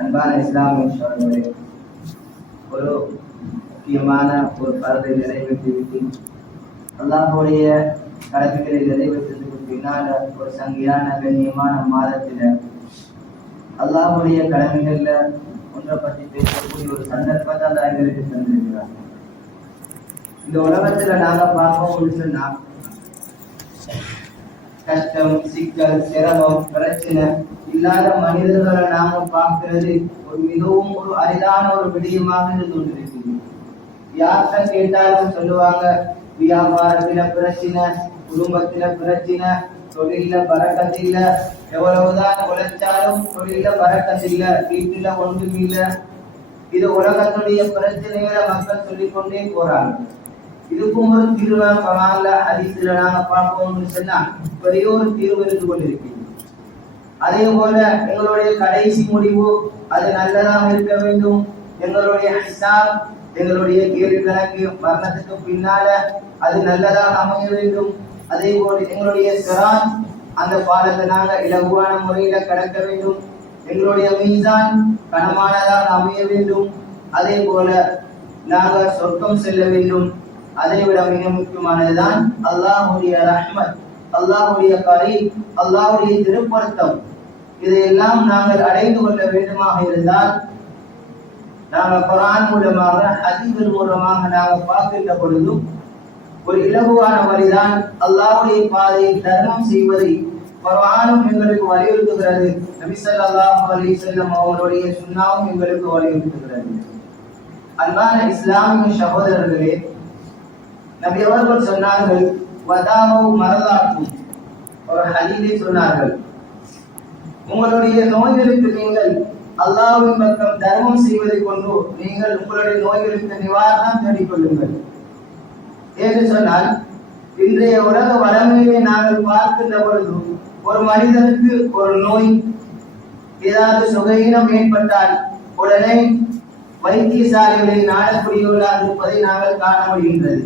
அன்பான இஸ்லாமிய சகோதரர்களே, ஒரு முக்கியமான ஒரு பரதை நிறைவேற்றிவிட்டு அல்லாஹ்வுடைய கடமைகளை நிறைவேற்றதுக்கு பின்னால ஒரு சங்கியான கண்ணியமான மாதத்தில் அல்லாஹ்வுடைய கடமைகள்ல ஒன்றை பற்றி பேசக்கூடிய ஒரு சந்தர்ப்பத்தை அல்லா எங்களுக்கு தந்திருக்கிறார். இந்த உலகத்துல நாங்க பார்ப்போம்னு சொன்னா கஷ்டம், சிக்கல், சிரமம், பிரச்சனை இல்லாத மனிதர்களை நாம பார்க்கிறது ஒரு மிகவும் ஒரு அரிதான ஒரு விடயமாக இருந்து கொண்டிருக்கிறது. யார்கிட்ட கேட்டாலும் சொல்லுவாங்க, வியாபாரத்தில பிரச்சனை, குடும்பத்தில பிரச்சனை, தொழில பறக்கத்தில்ல, எவ்வளவுதான் உழைச்சாலும் தொழில பறக்கத்தில்ல, வீட்டுல ஒன்றும் இல்லை. இது உலகத்துடைய பிரச்சனைகளை மக்கள் சொல்லிக்கொண்டே போறாங்க. இதுக்கும் ஒரு தீர்வு பரவாயில்ல ஹதீஸ்ல நாங்க பார்ப்போம்னு சொன்னா பெரிய ஒரு தீர்வு இருந்து கொண்டிருக்கிறது. அதே போல எங்களுடைய கடைசி முடிவு அது நல்லதாக இருக்க வேண்டும். எங்களுடைய ஹிசாப், எங்களுடைய கேள்வி கணக்கு மரணத்துக்கு பின்னால அது நல்லதாக அமைய வேண்டும். அதே போல எங்களுடைய சிராத், அந்த பாலத்தை நாங்க இலகுவான முறையில கடக்க வேண்டும். எங்களுடைய மீசான் கனமானதாக அமைய வேண்டும். அதே போல நாங்கள் சொர்க்கம் செல்ல வேண்டும். அதை விட மிக முக்கியமானதுதான் அல்லாஹ்வுடைய ரஹ்மத், அல்லாஹ்வுடைய கரீம், அல்லாஹ்வுடைய திருப்பொருத்தம். இதையெல்லாம் நாங்கள் அடைந்து கொள்ள வேண்டுமாக இருந்தால் நாங்கள் குர்ஆன் மூலமாக ஹதீஸ் மூலமாக நாங்கள் பார்க்கின்ற பொழுதும் ஒரு இலகுவான வழிதான் அல்லாஹ்வுடைய பாதையில் தர்மம் செய்வதை குர்ஆனும் எங்களுக்கு வலியுறுத்துகிறது. நபி ஸல்லல்லாஹு அலைஹி வஸல்லம் அவர்களுடைய சுன்னாவும் எங்களுக்கு வலியுறுத்துகிறது. அன்பான இஸ்லாமிய சகோதரர்களே, நபி அவர்கள் சொன்னார்கள், வதாவு மரதாக்கும், ஒரு ஹதீஸை சொன்னார்கள், உங்களுடைய நோய்களுக்கு நீங்கள் அல்லாஹ்வின் பக்கம் தர்மம் செய்வதை கொண்டு நீங்கள் உங்களுடைய நோய்களுக்கு நிவாரணம் தேடிக்கொள்ளுங்கள். என்று சொன்னால் இன்றைய உலக வளமையை நாங்கள் பார்க்கின்ற பொழுது ஒரு மனிதனுக்கு ஒரு நோய், ஏதாவது சுகஈனம் ஏற்பட்டால் உடனே வைத்தியசாலைகளை நாடக்கூடியவர்களாக இருப்பதை நாங்கள் காண முடிகின்றது.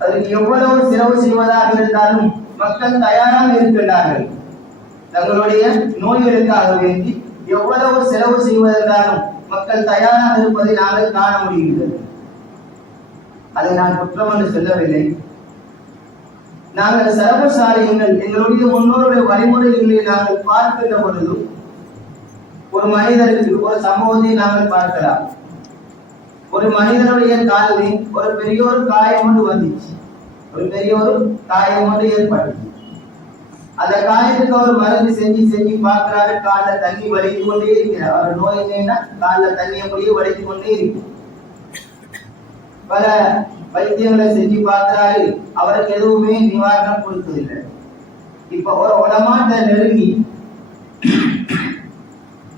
அதற்கு எவ்வளவு செலவு செய்வதாக இருந்தாலும் மக்கள் தயாராக இருக்கின்றார்கள். தங்களுடைய நோய்களுக்காக வேண்டி எவ்வளவு செலவு செய்வதற்காலும் மக்கள் தயாராக இருப்பதை நாங்கள் காண முடிகின்றது. அதை நான் குற்றம் என்று சொல்லவில்லை. நாங்கள் சர்வசாலைகள் எங்களுடைய முன்னோருடைய வழிமுறைகளை நாங்கள் பார்க்கின்ற பொழுதும் ஒரு மனிதருக்கு ஒரு சம்பவத்தை நாங்கள் பார்க்கலாம். ஒரு மனிதனுடைய காலில் ஒரு பெரிய ஒரு காயம் ஒன்று வந்துச்சு, ஒரு பெரிய ஒரு காயம் ஒன்று ஏற்பட்டுச்சு. அந்த காயத்துக்கு அவர் மருந்து செஞ்சு பார்க்கிறாரு, காலில் தண்ணி வலித்து கொண்டே இருக்கிறார். அவர் நோய் என்னன்னா காலில் தண்ணி அப்படியே வலித்து கொண்டே இருக்கு. பல வைத்தியங்களை செஞ்சு பார்க்கிறாரு, அவருக்கு எதுவுமே நிவாரணம் கொடுத்ததில்லை. இப்ப ஒரு உலமாட்ட நெருங்கி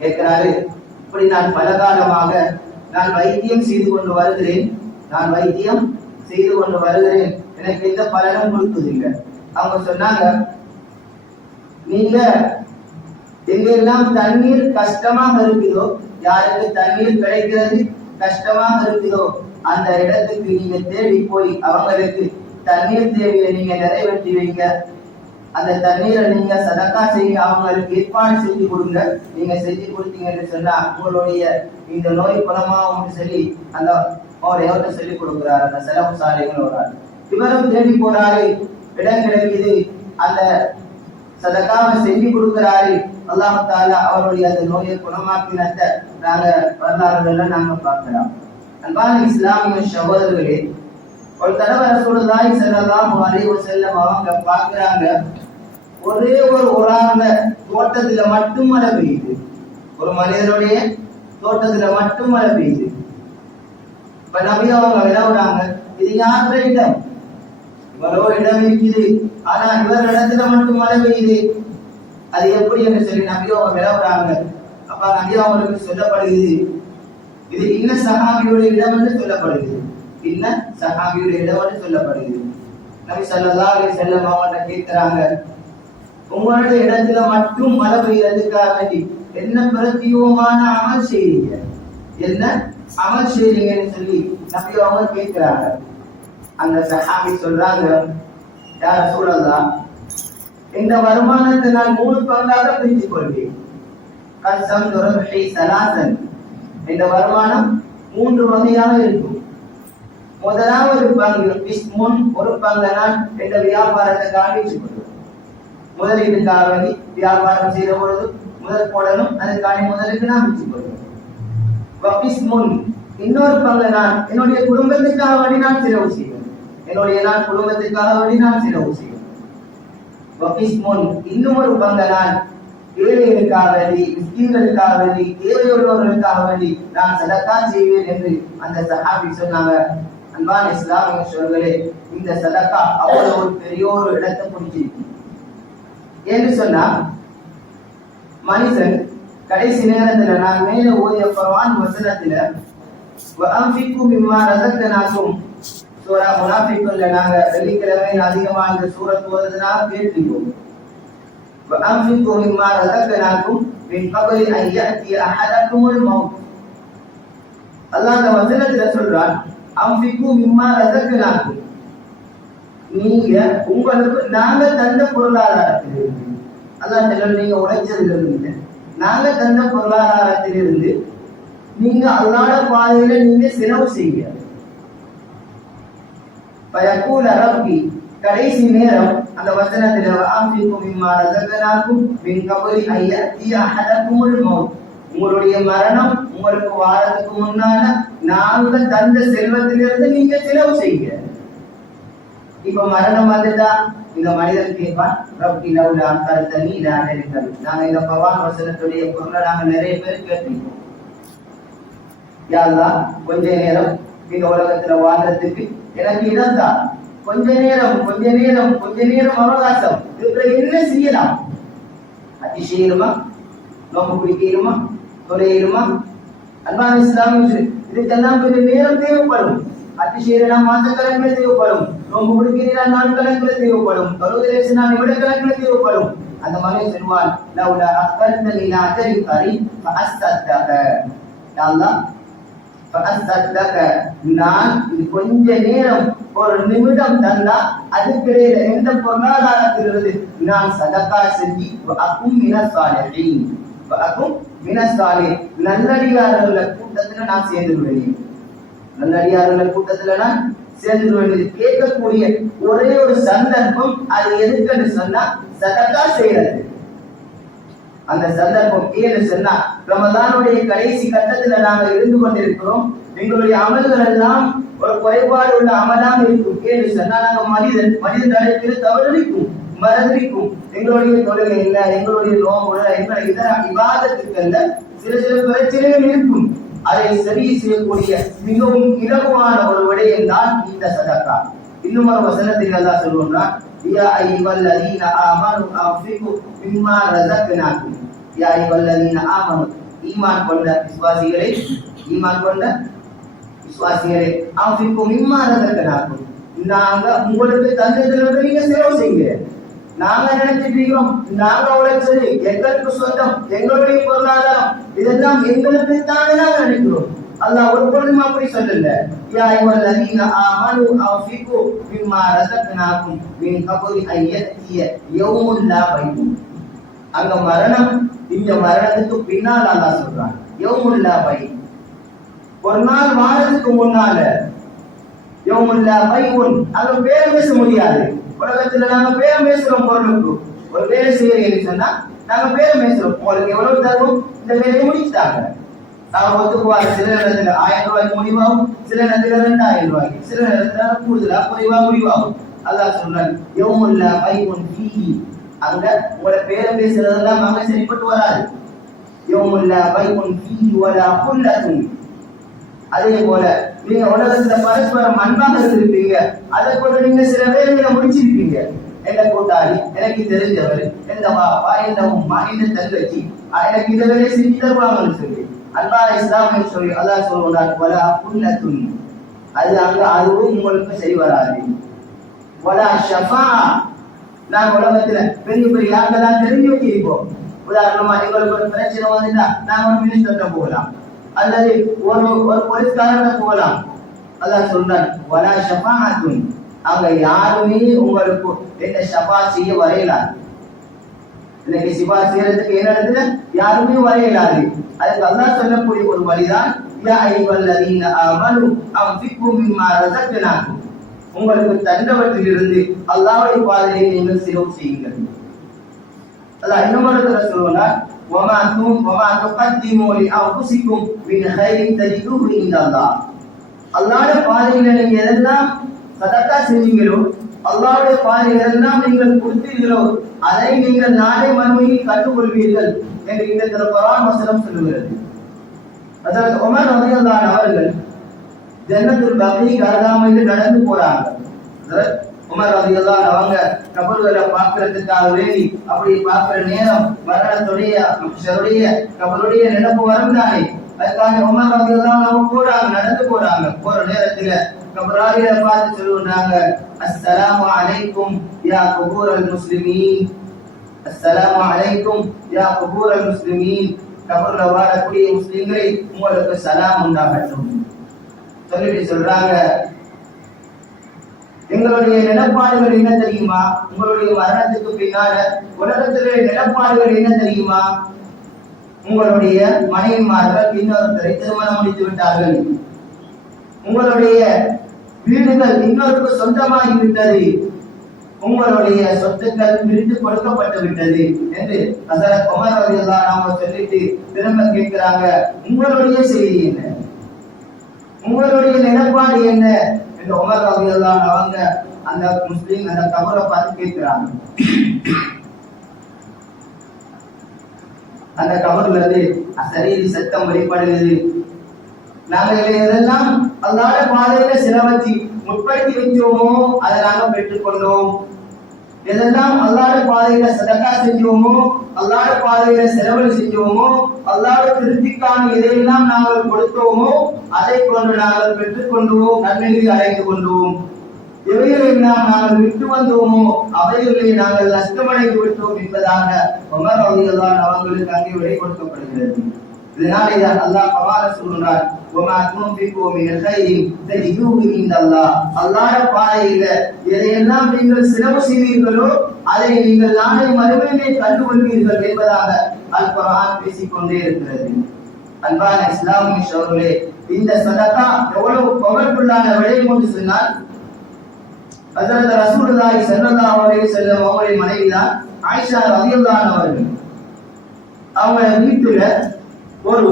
கேட்கிறாரு, இப்படி நான் பல காலமாக நான் வைத்தியம் செய்து கொண்டு வருகிறேன், எனக்கு எந்த பலனும் கொடுத்ததில்லை. அவங்க சொன்னாங்க, நீங்க எங்கெல்லாம் தண்ணீர் கஷ்டமாக இருக்குதோ, யாருக்கு தண்ணீர் கிடைக்கிறது கஷ்டமாக இருக்குதோ அந்த இடத்துக்கு நீங்க தேடி போய் அவங்களுக்கு தண்ணீர் தேவையை நீங்க நிறைவேற்றி வைங்க. அந்த தண்ணீரை நீங்க சதக்கா செய்ய அவங்களுக்கு ஏற்பாடு செஞ்சு கொடுங்க. நீங்க செஞ்சு கொடுத்தீங்கன்னு சொன்னா உங்களுடைய இந்த நோய் குணமாகும் சொல்லி அந்த அவரை சொல்லி கொடுக்கிறார். அந்த செலவு சாலைகளோட இவரும் தேடி போறாரு, இடம் கிடைக்குது, அந்த சதக்காவை செஞ்சு கொடுக்கிறாரு. அல்லாஹ் தஆலா அவருடைய அந்த நோயை குணமாக்கினத நாங்க வரலாறுகள்ல நாங்க பார்க்கலாம். அன்பான இஸ்லாமிய சகோதரர்களே, ஒரு தடவை ரசூலுல்லாஹி ஸல்லல்லாஹு அலைஹி வஸல்லம் அவங்க பார்க்கறாங்க, ஒரே ஒரு ஆள்ல தோட்டத்துல மட்டும் மழை பெய்யுது. ஒரு மனிதனுடைய தோட்டத்துல மட்டும் மழை பெய்யுது. இப்ப நபி அவங்க விளவுறாங்க, இது யாருடைய இடம்? இவரோட இடம் இருக்குது, ஆனா இவர் இடத்துல மட்டும் மழை பெய்யுது, அது எப்படி என்று சொல்லி நபி அவங்க விளவுறாங்க. அப்ப நபி அவங்களுக்கு சொல்லப்படுகிறது, இது இன்ன சஹாபியுடைய இடம் என்று சொல்லப்படுகிறது, இன்ன சஹாபியுடைய இடம் என்று சொல்லப்படுகிறது. நபி ஸல்லல்லாஹு அலைஹி வஸல்லம் அவங்க கேட்கிறாங்க, உங்களுடைய இடத்துல மட்டும் மழை பெய்யறதுக்காக வேண்டி என்ன பிரத்யேகமான அமல் செய்றீங்க, என்ன அமல் செய்றீங்கன்னு சொல்லி நபி அவங்க கேட்கிறாங்க. அந்த சஹாபி சொல்றாங்க, யா ரசூலல்லாஹ், இந்த வருமானத்தை நான் 3 பங்காக பிரித்துக் கொள்வேன். கஸ்ஸம் துரபி சலாசன். இந்த வருமானம் 3 வகையாக இருக்கும். முதலாவது பங்கு கிஸ்முன், ஒரு பங்கு நான் இந்த வியாபாரத்தை காண்பிச்சு கொள்வேன். முதலீட்டுக்காக வேண்டி வியாபாரம் செய்த பொழுது முதல் போடணும், அதுக்கான முதலுக்கு நான் வச்சு கொள்வேன். வகிஸ்முன், இன்னொரு பங்கு நான் என்னுடைய குடும்பத்துக்காக வேண்டி நான் செலவு செய்வேன். நான் குடும்பத்துக்காக வேண்டி நான் செலவு செய்வேன். வகிஸ்முன், இன்னொரு பங்கு நான் ஏழைகளுக்காக வேண்டி, மிஸ்கீன்களுக்காக வேண்டி, தேவையுள்ளவர்களுக்காக வேண்டி நான் சதக்கா செய்வேன் என்று அந்த சஹாபி சொன்னாங்க. அன்பான இஸ்லாமிய சகோதரர்களே, இந்த சதக்கா அவ்வளவு ஒரு பெரிய ஒரு இடத்தை பிடிச்சிருக்கு. என்று சொன்னா மனிதன் கடைசி நேரத்துல நான் மேல ஓதிய குர்ஆன் வசனத்துல வஅன்ஃபிகு மிம்மா ரஸக்னாகும், சூரா முனாஃபிகுன்ல நாங்க வெள்ளிக்கிழமை அதிகமா இந்த சூரத் ஓதுறதுனால கேட்டிருக்கோம். வஅன்ஃபிகு மிம்மா ரஸக்னாகும் மின் கப்லி அன் யஅதி அஹதகுமுல் மௌத். அல்லாஹ் அந்த வசனத்துல சொல்றான், அன்ஃபிகு மிம்மா ரஸக்னாகும், நீங்க உங்களுக்கு நாங்க தந்த பொருளாதாரத்திலிருந்து, அல்லாஹ் சொல்ல நீங்க உழைச்சதிலிருந்து, நாங்க தந்த பொருளாதாரத்திலிருந்து நீங்க அல்லாஹ்வுடைய பாதையில நீங்க செலவு செய்யுங்க. ஃபயகூல ரப்பி, கடைசி நேரம் அந்த வசனத்துல வஅன்ஃபிகு மிம்மா ரஸக்னாகும் மின் கப்லி அன் யஅதி அஹதகுமுல் மௌத், உங்களுடைய மரணம் உங்களுக்கு வாரத்துக்கு முன்னால நாங்க தந்த செல்வத்திலிருந்து நீங்க செலவு செய்யுங்க. இப்ப மரணம் வந்துட்டா இந்த மனிதன் கேட்பான், ரப்பி லவ்லா அன்ஹர்தனி இலா அஜலின் கரீம். நாங்க இந்த குர்ஆன் வசனத்துடைய பொருளை நாங்க நிறைய பேர் கேட்டிருக்கோம். யா அல்லாஹ், கொஞ்ச நேரம் இந்த உலகத்துல வாழ்றதுக்கு எனக்கு இதான், கொஞ்ச நேரம் அவகாசம், இதுல என்ன செய்யலாம்? அதிசயமா, நோம்பு பிடிக்கணுமா, தொலையுமா? அன்பான இஸ்லாமிய இதுக்கெல்லாம் கொஞ்சம் நேரம் தேவைப்படும். அதிசயனா மாசக்கணக்கில் தேவைப்படும், நோம்பு பிடிக்கிறா நாட்கணக்கில் தேவைப்படும், தொழுகைனா நிமிடக்கணக்கில் தேவைப்படும். அந்த மனிதன் சொல்வான், லவ்லா அக்பர்தனி இலா அஜலின் கரீம் ஃபஅஸ்ததக, யா அல்லாஹ் ஃபஅஸ்ததக, நான் இது கொஞ்ச நேரம் ஒரு நிமிடம் தந்தா அதுக்கிடையில எந்த பொருளாதாரத்திலிருந்து நான் சதக்கா செஞ்சு அக்கும் மினஸ் சாலிஹீன், அக்கும் மினஸ் சாலிஹீன், நல்லடியார்கள் கூட்டத்துல நான் சேர்ந்து விடுவேன். நல்லடியார்கள் கூட்டத்துல நான் சேர்ந்து விடுவேன். கேட்கக்கூடிய ஒரே ஒரு சந்தர்ப்பம் அது எதுக்குன்னு சொன்னா சதக்கா செய்யறது. அந்த சந்தர்ப்பம் ஏன்னு சொன்னா ரமதானுடைய கடைசி கட்டத்துல நாங்க இருந்து கொண்டிருக்கிறோம். எங்களுடைய அமல்கள் எல்லாம் ஒரு குறைபாடு உள்ள அமலாக இருக்கும். ஏன்னு சொன்னா நாங்க மனிதன் அழைப்பில் தவறிக்கும், மறந்திருக்கும். எங்களுடைய தொழுகை இல்ல, எங்களுடைய நோம்பு, எங்களுடைய இதர இபாதத்துக்கல்ல சில பிரச்சனைகள் இருக்கும். அதை சரி செய்யக்கூடிய மிகவும் இலகுவான ஒரு விடயம் தான் இந்த சதக்கா. இன்னும் ஒரு வசனத்தில் அல்லாஹ் சொல்றான், யா அய்யுஹல்லதீன ஆமனு அன்ஃபிகு மிம்மா ரஸக்னாகும், யா அய்யுஹல்லதீன ஆமனு, ஈமான் கொண்ட விசுவாசிகளே, அன்ஃபிகு மிம்மா ரஸக்னாகும், நாங்க உங்களுக்கு தந்ததிலிருந்து நீங்க செலவு செய்யுங்க. நாங்க நினைச்சிருக்கிறோம் நாங்க உழைச்சது எங்களுக்கு சொந்தம், எங்களுடைய பொருளாதாரம், இதெல்லாம் எங்களுக்கு தானே நாங்க நினைக்கிறோம். அல்லாஹ் ஒரு பொழுதும் அப்படி சொல்லல. யா அய்யுஹல்லதீன ஆமனு அன்ஃபிகு மிம்மா ரஸக்னாகும் மின் கப்லி அன் யஅதிய யௌமுன் லா பைஉன். அங்க மரணம், இந்த மரணத்துக்கு பின்னால் அல்லாஹ் சொல்றான் யௌமுன் லா பைஉன். ஒரு நாள் வாரத்துக்கு முன்னால யௌமுன் லா பைஉன், அங்க பேரம் பேச முடியாது. உலகத்துல நாங்க பேரம் பேசுறோம். பொருளுக்கு ஒரு வேலை செய்யறீங்கன்னு சொன்னா நாங்க பேரம் பேசுறோம். உங்களுக்கு எவ்வளவு தருவோம், இந்த வேலையை முடிச்சுட்டாங்க, நாங்க ஒத்துக்குவாங்க. சில நேரத்துல 1000 ரூபாய்க்கு முடிவாகும், சில நேரத்துல 2000 ரூபாய்க்கு, சில நேரத்துல கூடுதலா குறைவா முடிவாகும். அல்லாஹ் சொல்றான் யௌமுல் லா பைஉன் ஃபீஹி, அங்க உங்களோட பேரம் பேசுறதெல்லாம் அங்க சரிப்பட்டு வராது. யௌமுல் லா பைஉன் ஃபீஹி வலா குல்லத்துன். அதே போல நீங்க உலகத்துல பரஸ்பரம் அன்பாக இருந்திருப்பீங்க, அதை கொண்டு நீங்க சில வேலைகளை முடிச்சிருப்பீங்க. எந்த கூட்டாளி, எனக்கு தெரிஞ்சவர், எந்த பாப்பா, எந்த உம்மா, எந்த தங்கச்சி, எனக்கு இந்த வேலையை செஞ்சு தருவாங்கன்னு சொல்லி அன்பான இஸ்லாமிய சொல்லி அல்லாஹ் சொல்றான் வலா குல்லத்துன், அது அங்க அதுவும் உங்களுக்கு சரி வராது. வலா ஷஃபா, நான் உலகத்துல பெரிய பெரிய ஆட்கள்லாம் தெரிஞ்சு வச்சிருப்போம். உதாரணமா எங்களுக்கு ஒரு பிரச்சனை வந்துட்டா நாங்க ஒரு மினிஸ்டர்கிட்ட போகலாம், அல்லது ஒரு போலீஸ்காரர்கிட்ட போகலாம். அல்லாஹ் சொல்றான் வலா ஷஃபாஅத்துன், அங்க யாருமே உங்களுக்கு என்ன ஷஃபா செய்ய வரையலாம். இன்னைக்கு சிபாரிசு செய்யறதுக்கு என்ன இடத்துல யாருமே வரையலாது. அதுக்கு அல்லாஹ் சொல்லக்கூடிய ஒரு வழிதான் யா அய்யுஹல்லதீன ஆமனு அன்ஃபிகு மிம்மா ரஸக்னாகும். உங்களுக்கு தந்தவற்றிலிருந்து அல்லாஹ்வுடைய பாதையில் நீங்கள் செலவு செய்யுங்கள். அல்லாஹ் இன்னொரு இடத்துல சொல்றார் வமா துகத்திமு லிஅன்ஃபுசிகும் மின் கைரின் தஜிதுஹு இன்தல்லாஹ். அல்லாஹ்வுடைய பாதையில் நீங்க எதெல்லாம் சதக்கா செஞ்சீங்களோ, அல்லாஹ்வுடைய பாதையில் எதெல்லாம் நீங்கள் கொடுத்தீர்களோ அதை நீங்கள் நாளை மறுமையில் கற்றுக்கொள்வீர்கள் என்று இந்த குர்ஆன் வசனம் சொல்லுகிறது. ஹஜ்ரத் உமர் ரலியல்லாஹு அவர்கள் ஜன்னத்துல் பகீக்கு அருகாமையில் நடந்து போறாங்க. ஹஜ்ரத் உமர் ரலியல்லாஹு அவங்க கபர்களை பார்க்கிறதுக்காக வேண்டி அப்படி பார்க்கிற நேரம் மரணத்துடைய கபருடைய நினைப்பு வரும் தானே. அதுக்காக உமர் ரலியல்லாஹு அவங்க போறாங்க, நடந்து போறாங்க. போற நேரத்துல கபராளியை பார்த்து சொல்லுறாங்க, அஸ்ஸலாமு அலைக்கும் யா குபூரல் முஸ்லிமீன், அஸ்ஸலாமு அலைக்கும் யா குபூரல் முஸ்லிமீன். கபர்ல வாழக்கூடிய முஸ்லிம்களை உங்களுக்கு சலாம் உண்டாகட்டும் சொல்லிட்டு சொல்றாங்க, எங்களுடைய நிலப்பாடுகள் என்ன தெரியுமா? உங்களுடைய மரணத்துக்கு பின்னால உலகத்திலே நிலப்பாடுகள் என்ன தெரியுமா? உங்களுடைய மனைவிமார்கள் இன்னொருத்தரை திருமணம் முடித்து விட்டார்கள், உங்களுடைய வீடுகள் இன்னொருக்கு சொந்தமாகிவிட்டது, உங்களுடைய சொத்துக்கள் பிரித்து கொடுக்கப்பட்டு விட்டது என்று ஹஜ்ரத் உமர் ரலியல்லாஹு அன்ஹு சொல்லிட்டு திரும்ப கேட்கிறாங்க, உங்களுடைய செய்தி என்ன, உங்களுடைய நிலைப்பாடு என்ன என்று உமர் ரலியல்லாஹு அன்ஹு அவங்க அந்த முஸ்லிம் அந்த கபரை பார்த்து கேட்கிறாங்க. அந்த கபர்ல இருந்து அசரீரி சத்தம் வெளிப்படுகிறது, நாங்கள் எதெல்லாம் அல்லாஹ்வுடைய பாதையில செலவழிச்சு முற்படுத்தி வச்சோமோ அதை நாங்கள் பெற்றுக்கொண்டோம், எதெல்லாம் அல்லாஹ்வுடைய பாதையில சதகா செஞ்சோமோ, அல்லாஹ்வுடைய பாதையில செலவழி செஞ்சோமோ, அல்லாஹ்வுடைய திருப்திக்கான எதையெல்லாம் நாங்கள் கொடுத்தோமோ அதை கொண்டு நாங்கள் பெற்றுக்கொண்டோம், நன்மைகளை அடைந்து கொண்டோம். எவைகளெல்லாம் நாங்கள் விட்டு வந்தோமோ அவைகளை நாங்கள் நஷ்டமடைந்து விட்டோம் என்பதாக உமர் ரலியல்லாஹு அன்ஹு அவங்களுக்கு அங்கே விடை கொடுக்கப்படுகிறது. இதனாலே தான் அல்லாஹ் குர்ஆன்ல சொல்றார், வமா துன்ஃபிகு மின் கைரின் தஜிதுஹு இன்தல்லாஹ். அல்லாஹ்வுடைய பாதையில எதையெல்லாம் நீங்கள் செலவு செய்வீர்களோ அதை நீங்கள் நாளை மறுமையிலே கண்டுகொள்வீர்கள் என்பதாக அல் குர்ஆன் பேசிக்கொண்டே இருக்கிறது. அன்பான இஸ்லாமிய சகோதரர்களே, இந்த சதகா எவ்வளவு பவர்ஃபுல்லான விடயம் என்று சொன்னால், ஹஜ்ரத் ரசூலுல்லாஹி ஸல்லல்லாஹு அலைஹி வஸல்லம் அவருடைய மனைவிதான் ஆயிஷா ரலியல்லாஹு அன்ஹா அவர்கள். அவங்க வீட்டுல ஒரு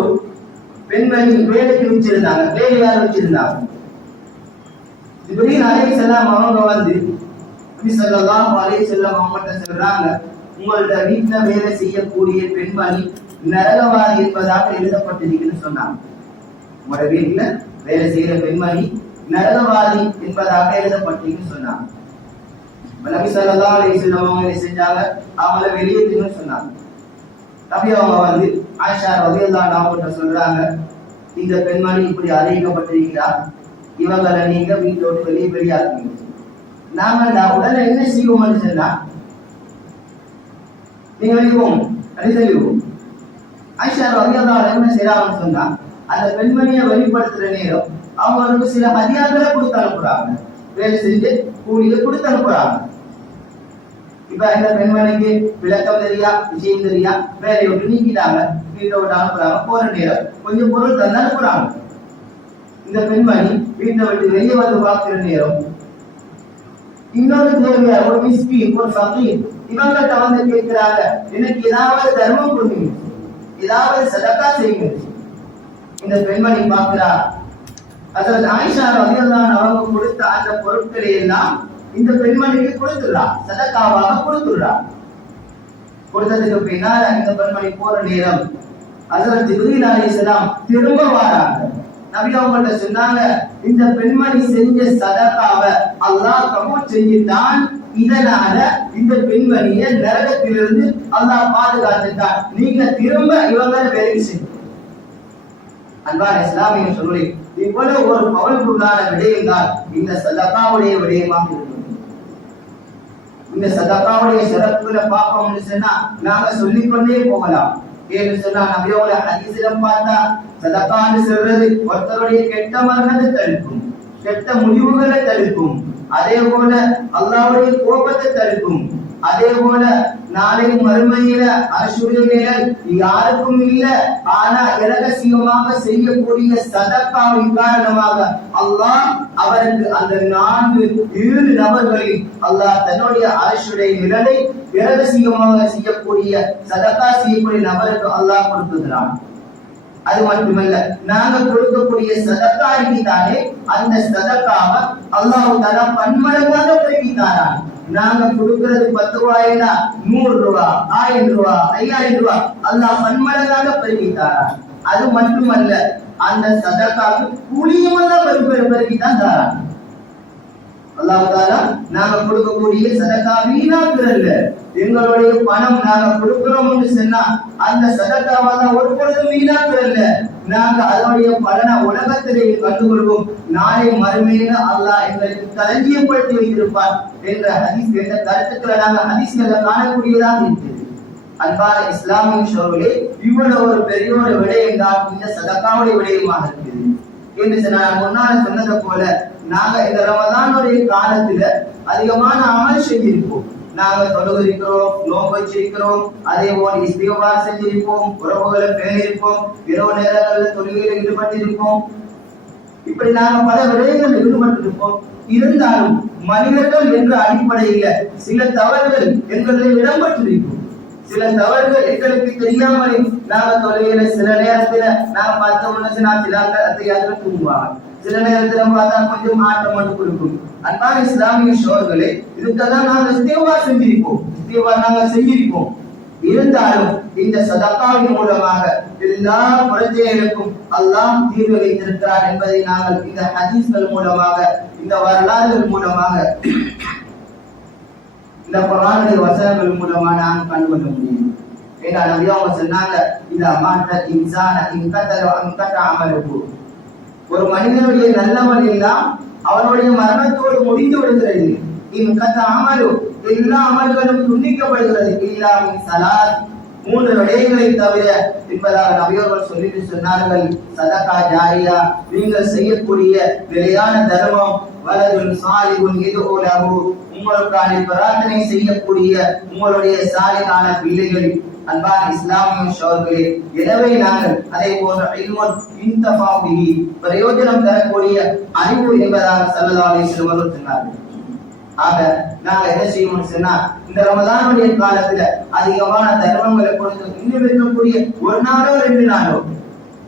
பெண்மணி வேலைக்கு வச்சிருந்தாங்க, வேலையார் வச்சிருந்தாங்க. ஜிப்ரீல் அலைஹிஸ்ஸலாம் அவங்க வந்து நபி ஸல்லல்லாஹு அலைஹி வஸல்லம் அவங்கள்ட்ட சொல்றாங்க, உங்கள்ட்ட வீட்டுல வேலை செய்யக்கூடிய பெண்மணி நரகவாதி என்பதாக எழுதப்பட்டிருக்குன்னு சொன்னாங்க. உங்களோட வீட்டுல வேலை செய்யற பெண்மணி நரகவாதி என்பதாக எழுதப்பட்டிருக்குன்னு சொன்னாங்க. நபி ஸல்லல்லாஹு அலைஹி வஸல்லம் அவங்க செஞ்சாங்க, அவங்கள வெளியேற்றுன்னு சொன்னாங்க. நபி அவங்க வந்து ஆயிஷா ரலியல்லாஹு அன்ஹா கிட்ட சொல்றாங்க, இந்த பெண்மணி இப்படி அறிவிக்கப்பட்டிருக்கிறார், இவங்களை நீங்க வீட்டோடு வெளியாக்குங்க. நாங்க உடனே என்ன செய்வோம்னு சொன்னா, நீங்க வெளியோம் அப்படி சொல்லுவோம். ஆயிஷா ரலியல்லாஹு அன்ஹா என்ன செய்யறாங்கன்னு சொன்னா, அந்த பெண்மணியை வெளிப்படுத்துற நேரம் அவங்களுக்கு சில ஹதியாக்களை கொடுத்து அனுப்புறாங்க, வேலை செஞ்சு கூலியை கொடுத்து அனுப்புறாங்க. இப்ப இந்த பெண்மணிக்கு விளக்கம் தெரியா, விஷயம் தெரியா, வேலையை விட்டு நீக்கிட்டாங்க, வீட்டை விட்டு அனுப்புறாங்க. போற நேரம் கொஞ்சம் பொருள் தந்து அனுப்புறாங்க. இந்த பெண்மணி வீட்டை விட்டு வெளியே வந்து பார்க்கிற நேரம் இன்னொரு தேவையா ஒரு மிஸ்கின், ஒரு ஃபகீர் இவங்கள்ட்ட வந்து கேட்கிறாங்க, எனக்கு ஏதாவது தர்மம் கொடுங்க, ஏதாவது சதகா செய்யுங்க. இந்த பெண்மணி பார்க்கிறா, ஹஜ்ரத் ஆயிஷா ரலியல்லாஹு அன்ஹா அவங்க கொடுத்த அந்த பொருட்களை எல்லாம் இந்த பெண்மணிக்கு கொடுத்துடுறா, சதகாவாக கொடுத்துடுறா. கொடுத்ததுக்கு பின்னால இந்த பெண்மணி போற நேரம் ஹஜ்ரத் ஜிப்ரீல் அலைஹிஸ்ஸலாம் திரும்ப வராங்க. நபி அவங்கள்ட்ட சொன்னாங்க, இந்த பெண்மணி செஞ்ச சதகாவை அல்லாஹ் கபூல் செஞ்சுட்டான், இதனால இந்த பெண்மணியை நரகத்திலிருந்து அல்லாஹ் பாதுகாத்துட்டான், நீங்க திரும்ப இவங்களை வேலைக்கு செய்யுங்க. அன்பான இஸ்லாமிய சொல்லுறேன், இவ்வளவு ஒரு பவர்ஃபுல்லான விடயம் தான் இந்த சதகாவுடைய விடயமாக இருக்கிறது. இந்த சதகாவுடைய சிறப்புகளை பார்ப்போம்னு சொன்னா நாங்க சொல்லிக்கொண்டே போகலாம். ஏன்னு சொன்னா நபியோட ஹதீஸ்ல பார்த்தா சதகான்னு சொல்றது ஒருத்தருடைய கெட்ட மரணத்தை தடுக்கும், கெட்ட முடிவுகளை தடுக்கும், அதே போல அல்லாஹ்வுடைய கோபத்தை தடுக்கும், அதே போல நாளை மறுமையில அரசுடைய நிழல் யாருக்கும் இல்ல. ஆனா இரகசியமாக செய்யக்கூடிய சதக்காவின் காரணமாக அல்லாஹ் அவருக்கு அந்த 7 நபர்களில் அல்லாஹ் தன்னுடைய அரசுடைய நிழலை இரகசியமாக செய்யக்கூடிய சதக்கா செய்யக்கூடிய நபருக்கு அல்லாஹ் கொடுத்துகிறான். அது மட்டுமல்ல, நாங்க கொடுக்கக்கூடிய சதக்கா தானே, அந்த சதக்காவை அல்லாஹ் தஆலா பன்மடங்காக பெருக்கித்தாரான். நாங்க கொடுக்கிறது 10 ரூபாய்னா 100 ரூபாய், 1000 ரூபாய், 5000 ரூபாய் அல்லாஹ் பன்மடங்காக பெருக்கித்தாரான். அது மட்டுமல்ல, அந்த சதக்காவுக்கு கூலியும் தான் பெருக்கித்தான் தாரான். அல்லாஹ் தஆலா நாங்க கொடுக்கக்கூடிய சதக்கா வீணாக்குறல்ல. எங்களுடைய பணம் நாங்க கொடுக்கிறோம்னு சொன்னா அந்த சதக்காவை ஒரு பொழுதும் வீணாக்குறல்ல. நாங்க அதனுடைய பலனை உலகத்திலே கண்டுகொள்வோம். நாளை மறுமையில அல்லாஹ் எங்களுக்கு களஞ்சியப்படுத்தி வைத்திருப்பார் என்ற ஹதீஸ் என்ற கருத்துக்களை நாங்க ஹதீஸ்களை காணக்கூடியதாக இருக்கிறது. அன்பான இஸ்லாமிய சகோதரர்களே, இவ்வளவு ஒரு பெரிய ஒரு விடயம் தான் இந்த சதக்காவுடைய விடயமாக இருக்குது என்று நான் முன்னால் சொன்னதை போல நாங்க இந்த ரமதானுடைய காலத்துல அதிகமான அமல் செஞ்சிருப்போம். நாங்க தொழுகிறோம், நோன்பு வச்சிருக்கிறோம், அதே போல இஸ்திக்பார் செஞ்சிருப்போம், உறவுகளை பேணிருப்போம், இரவு நேரங்களில் தொழுகையில் ஈடுபட்டிருப்போம். இப்படி நாங்க பல விடயங்கள் ஈடுபட்டிருப்போம். இருந்தாலும் மனிதர்கள் என்ற அடிப்படையில சில தவறுகள் எங்களில் இடம்பெற்றிருக்கும். சில தவறுகள் எங்களுக்கு தெரியாமலே நாங்க தொழுகையில சில நேரத்துல நாங்க பார்த்தோம்னா சில தூங்குவாங்க, சில நேரத்துல பார்த்தா கொஞ்சம் ஆட்டம் மட்டும் கொடுக்கும். அன்பான இஸ்லாமிய சகோதரர்களே, இதுக்கெல்லாம் நாங்க இஸ்திக்பார் செஞ்சிருப்போம், இஸ்திக்பார் நாங்க செஞ்சிருப்போம். இருந்தாலும் இந்த சதக்காவின் மூலமாக எல்லா பிரச்சனைகளுக்கும் அல்லாஹ் தீர்வு வைத்திருக்கிறார் என்பதை நாங்கள் இந்த ஹதீஸ்கள் மூலமாக, இந்த வரலாறுகள் மூலமாக, இந்த குர்ஆனுடைய வசனங்கள் மூலமா நாம் கண்டுகொள்ள முடியும். ஏன்னா நபி அவங்க சொன்னாங்க, இந்த மாட்ட இன்சான இன்கதல அன்கத அமலுஹு, ஒரு மனிதனுடைய நல்லவன் எல்லாம் அவனுடைய மரணத்தோடு முடிந்து விடுகிறது. இன்கத அமலு, எல்லா அமல்களும் துண்டிக்கப்படுகிறது. இல்லாமி ஸலாத், 3 விடயங்களை தவிர என்பதாக நபியவர்கள் சொல்லிட்டு சொன்னார்கள். சதகா ஜாரியா, நீங்கள் செய்யக்கூடிய நிலையான தர்மம், வலதுன் சாலிஹுன் யதுஉ லஹு, உங்களுக்கான பிரார்த்தனை செய்யக்கூடிய உங்களுடைய சாலிகான பிள்ளைகள். அன்பான இஸ்லாமிய சகோதரர்களே, எனவே நாங்கள் அதே போன்ற இல்முன் இன்தஃபா பிஹி, பிரயோஜனம் தரக்கூடிய அறிவு என்பதாக ஸல்லல்லாஹு அலைஹி வஸல்லம் அவர்கள் சொன்னார்கள். ஆக நாங்க என்ன செய்யணும்னு சொன்னா, இந்த ரமதானுடைய காலத்துல அதிகமான தர்மங்களை கொடுத்து இன்னும் இருக்கக்கூடிய ஒரு நாளோ 2 நாளோ,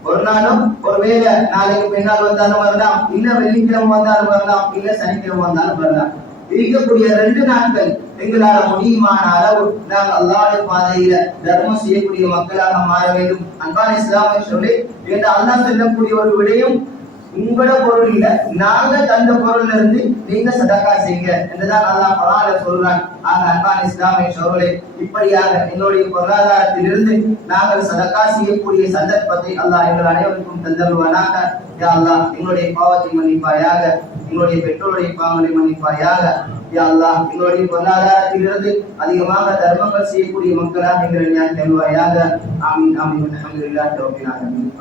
ஒரு நாளும் ஒருவேளை நாளைக்கு பின்னால் வந்தாலும் வரலாம், இல்ல வெள்ளிக்கிழமை வந்தாலும் வரலாம், இல்ல சனிக்கிழமை வந்தாலும் வரலாம். இருக்கக்கூடிய 2 நாட்கள் எங்களால முடியுமான அளவு நாங்கள் அல்லாஹ்வுடைய பாதையில தர்மம் செய்யக்கூடிய மக்களாக மாற வேண்டும். அன்பான இஸ்லாமிய சகோதரர்களே, என்று அல்லாஹ் சொல்லக்கூடிய ஒரு விடயம், உங்களோட பொருள் இல்ல, நாங்க தந்த பொருள்ல இருந்து நீங்க சதக்கா செய்யுங்க என்றுதான் அல்லாஹ் குர்ஆன்ல சொல்றான். ஆக அன்பான இஸ்லாமிய சகோதரர்களே, இப்படியாக எங்களுடைய பொருளாதாரத்திலிருந்து நாங்கள் சதக்கா செய்யக்கூடிய சந்தர்ப்பத்தை அல்லாஹ் எங்கள் அனைவருக்கும் தந்தருவானாக. யா அல்லாஹ், எங்களுடைய பாவத்தை மன்னிப்பாயாக, எங்களுடைய பெற்றோருடைய பாவங்களை மன்னிப்பாயாக. யா அல்லாஹ், எங்களுடைய பொருளாதாரத்திலிருந்து அதிகமாக தர்மங்கள் செய்யக்கூடிய மக்களாக எங்களை ஞாபகம் தருவாயாக. ஆமீன் ஆமீன். அல்ஹம்துலில்லாஹி ரப்பில் ஆலமீன்.